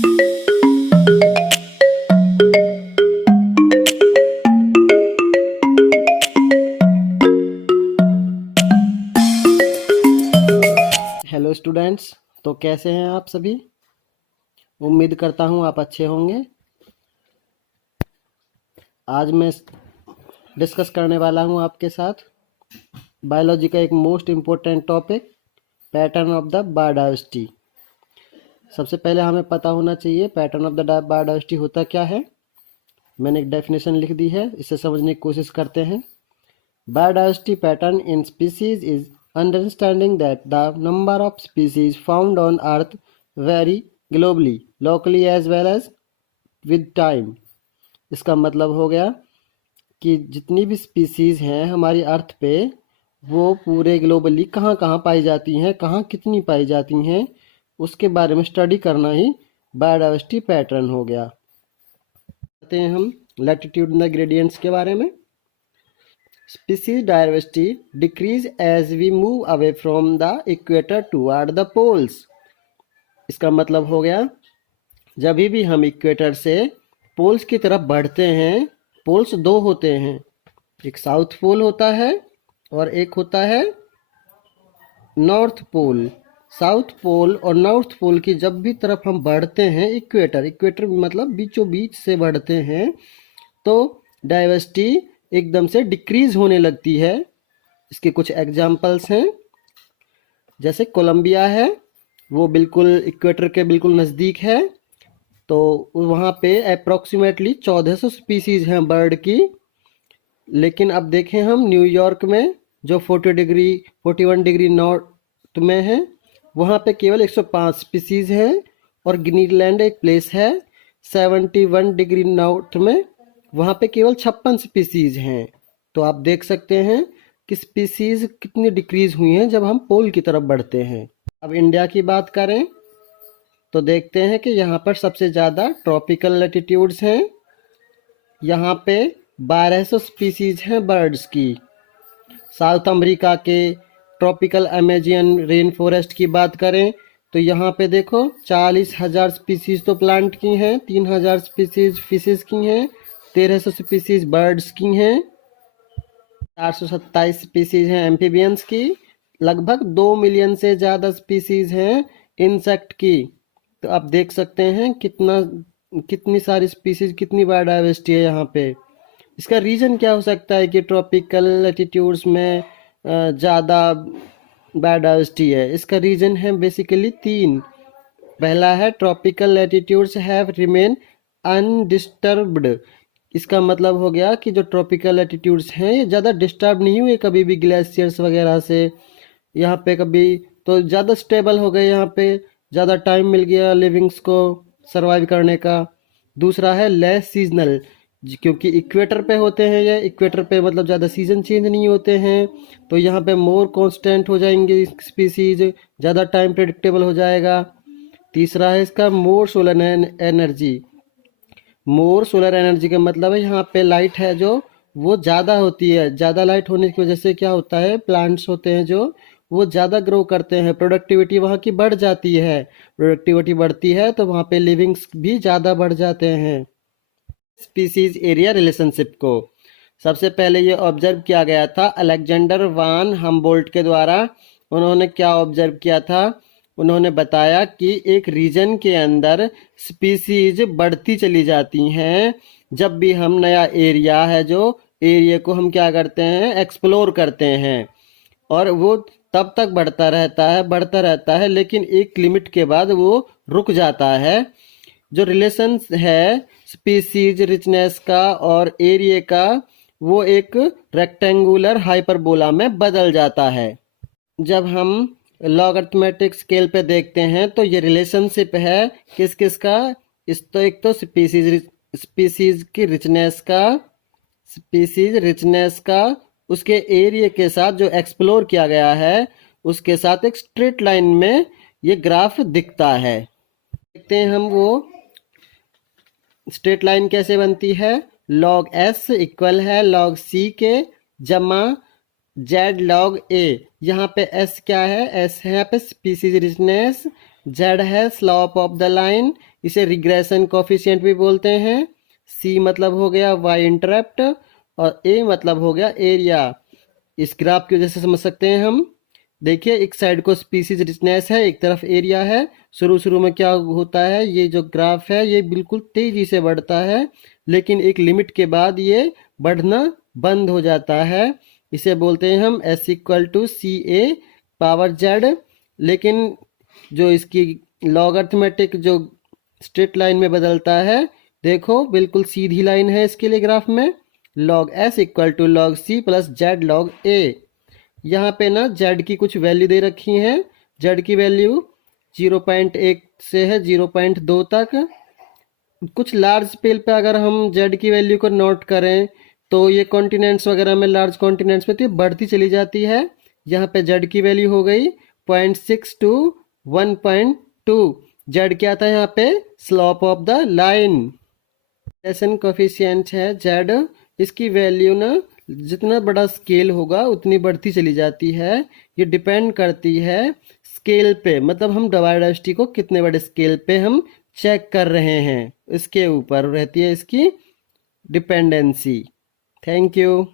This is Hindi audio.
हेलो स्टूडेंट्स, तो कैसे हैं आप सभी। उम्मीद करता हूं आप अच्छे होंगे। आज मैं डिस्कस करने वाला हूं आपके साथ बायोलॉजी का एक most important topic, pattern of the biodiversity. सबसे पहले हमें पता होना चाहिए पैटर्न ऑफ द बायोडाइवर्सिटी होता क्या है। मैंने एक डेफिनेशन लिख दी है, इसे समझने की कोशिश करते हैं। Biodiversity pattern in species is understanding that the number of species found on Earth vary globally, locally as well as with time। इसका मतलब हो गया कि जितनी भी स्पीसीज हैं हमारी अर्थ पे, वो पूरे ग्लोबली कहाँ कहाँ पाई जाती हैं, कहाँ कितनी पाई जाती हैं, उसके बारे में स्टडी करना ही बायोडाइवर्सिटी पैटर्न हो गया। कहते हैं हम लैटिट्यूडनल ग्रेडियंट्स के बारे में। Species diversity decrease as we move away from the equator toward the poles। इसका मतलब हो गया जब भी हम इक्वेटर से पोल्स की तरफ बढ़ते हैं, पोल्स दो होते हैं, एक साउथ पोल होता है और एक होता है नॉर्थ पोल। साउथ पोल और नॉर्थ पोल की जब भी तरफ हम बढ़ते हैं, इक्वेटर मतलब बीचों बीच से बढ़ते हैं, तो डाइवर्सिटी एकदम से डिक्रीज होने लगती है। इसके कुछ एग्जाम्पल्स हैं, जैसे कोलंबिया है, वो बिल्कुल इक्वेटर के बिल्कुल नज़दीक है, तो वहाँ पे अप्रॉक्सीमेटली 1400 स्पीसीज हैं बर्ड की। लेकिन अब देखें हम न्यूयॉर्क में, जो 41 डिग्री नॉर्थ में है, वहाँ पे केवल 105 स्पीसीज हैं। और ग्रीनलैंड एक प्लेस है 71 डिग्री नॉर्थ में, वहाँ पे केवल 56 स्पीसीज हैं। तो आप देख सकते हैं कि स्पीसीज कितनी डिक्रीज हुई हैं जब हम पोल की तरफ बढ़ते हैं। अब इंडिया की बात करें तो देखते हैं कि यहाँ पर सबसे ज़्यादा ट्रॉपिकल लैटिट्यूड्स हैं। यहाँ पे 1200 स्पीसीज हैं बर्ड्स की। साउथ अमेरिका के ट्रॉपिकल अमेजियन रेन फॉरेस्ट की बात करें तो यहाँ पे देखो 40,000 स्पीसीज तो प्लांट की हैं, 3,000 स्पीसीज फिशेस की हैं, 1300 स्पीसीज बर्ड्स की हैं, 427 स्पीसीज हैं एम्फीबियंस की, लगभग 2 मिलियन से ज़्यादा स्पीसीज हैं इंसेक्ट की। तो आप देख सकते हैं कितनी सारी स्पीसीज, कितनी बायोडाइवर्सिटी है यहाँ पे। इसका रीज़न क्या हो सकता है कि ट्रॉपिकल लैटिट्यूड्स में ज़्यादा बायोडाइवर्सिटी है। इसका रीज़न है बेसिकली 3। पहला है tropical latitudes have remain undisturbed. इसका मतलब हो गया कि जो ट्रॉपिकल लैटिट्यूड्स हैं ये ज़्यादा डिस्टर्ब नहीं हुए कभी भी ग्लेशियर्स वगैरह से। यहाँ पे कभी तो ज़्यादा स्टेबल हो गए, यहाँ पे ज़्यादा टाइम मिल गया लिविंग्स को सरवाइव करने का। दूसरा है लेस सीजनल, क्योंकि इक्वेटर पे होते हैं ये, इक्वेटर पे मतलब ज़्यादा सीज़न चेंज नहीं होते हैं, तो यहाँ पे मोर कांस्टेंट हो जाएंगे स्पीसीज, ज़्यादा टाइम प्रेडिक्टेबल हो जाएगा। तीसरा है इसका मोर सोलर एनर्जी। मोर सोलर एनर्जी का मतलब है यहाँ पे लाइट है जो वो ज़्यादा होती है। ज़्यादा लाइट होने की वजह से क्या होता है, प्लांट्स होते हैं जो वो ज़्यादा ग्रो करते हैं, प्रोडक्टिविटी वहाँ की बढ़ जाती है। प्रोडक्टिविटी बढ़ती है तो वहाँ पे लिविंग्स भी ज़्यादा बढ़ जाते हैं। स्पीसीज एरिया रिलेशनशिप को सबसे पहले ये ऑब्जर्व किया गया था अलेक्जेंडर वान हम्बोल्ट के द्वारा। उन्होंने क्या ऑब्जर्व किया था, उन्होंने बताया कि एक रीजन के अंदर स्पीसीज बढ़ती चली जाती हैं जब भी हम नया एरिया है, जो एरिया को हम क्या करते हैं, एक्सप्लोर करते हैं। और वो तब तक बढ़ता रहता है, लेकिन एक लिमिट के बाद वो रुक जाता है। जो रिलेशन है स्पीसीज रिचनेस का और एरिया का, वो एक रेक्टेंगुलर हाइपरबोला में बदल जाता है। जब हम लॉगरिथमेटिक स्केल पे देखते हैं तो ये रिलेशनशिप है किस किस का, एक तो स्पीसीज की रिचनेस का, उसके एरिया के साथ जो एक्सप्लोर किया गया है उसके साथ एक स्ट्रेट लाइन में ये ग्राफ दिखता है। देखते हैं हम वो स्ट्रेट लाइन कैसे बनती है। log s इक्वल है log c के जमा z log a। यहाँ पे s क्या है, s है यहाँ पे स्पीसीज रिचनेस जेड है स्लोप ऑफ द लाइन, इसे रिग्रेशन कोफिशिएंट भी बोलते हैं। सी मतलब हो गया वाई इंटरप्ट और ए मतलब हो गया एरिया। इस ग्राफ की वजह से समझ सकते हैं हम। देखिए एक साइड को स्पीसीज रिचनेस है, एक तरफ एरिया है। शुरू शुरू में क्या होता है, ये जो ग्राफ है ये बिल्कुल तेजी से बढ़ता है, लेकिन एक लिमिट के बाद ये बढ़ना बंद हो जाता है। इसे बोलते हैं हम S equal to C A power Z. लेकिन जो इसकी लॉगरिथमेटिक जो स्ट्रेट लाइन में बदलता है, देखो बिल्कुल सीधी लाइन है इसके लिए ग्राफ में, log s equal to log c plus z log a. यहाँ पे ना जेड की कुछ वैल्यू दे रखी है। जेड की वैल्यू 0.1 से है 0.2 तक। कुछ लार्ज स्केल पे अगर हम जेड की वैल्यू को नोट करें तो ये कॉन्टिनेंट्स वगैरह में, लार्ज कॉन्टिनेंट्स में तो ये बढ़ती चली जाती है। यहाँ पे जेड की वैल्यू हो गई 0.6 टू 1.2। जेड क्या था यहाँ पे, slope of the line. Regression coefficient है जेड, इसकी वैल्यू ना जितना बड़ा स्केल होगा उतनी बढ़ती चली जाती है। ये डिपेंड करती है स्केल पे, मतलब हम बायोडायवर्सिटी को कितने बड़े स्केल पे हम चेक कर रहे हैं, इसके ऊपर रहती है इसकी डिपेंडेंसी। Thank you.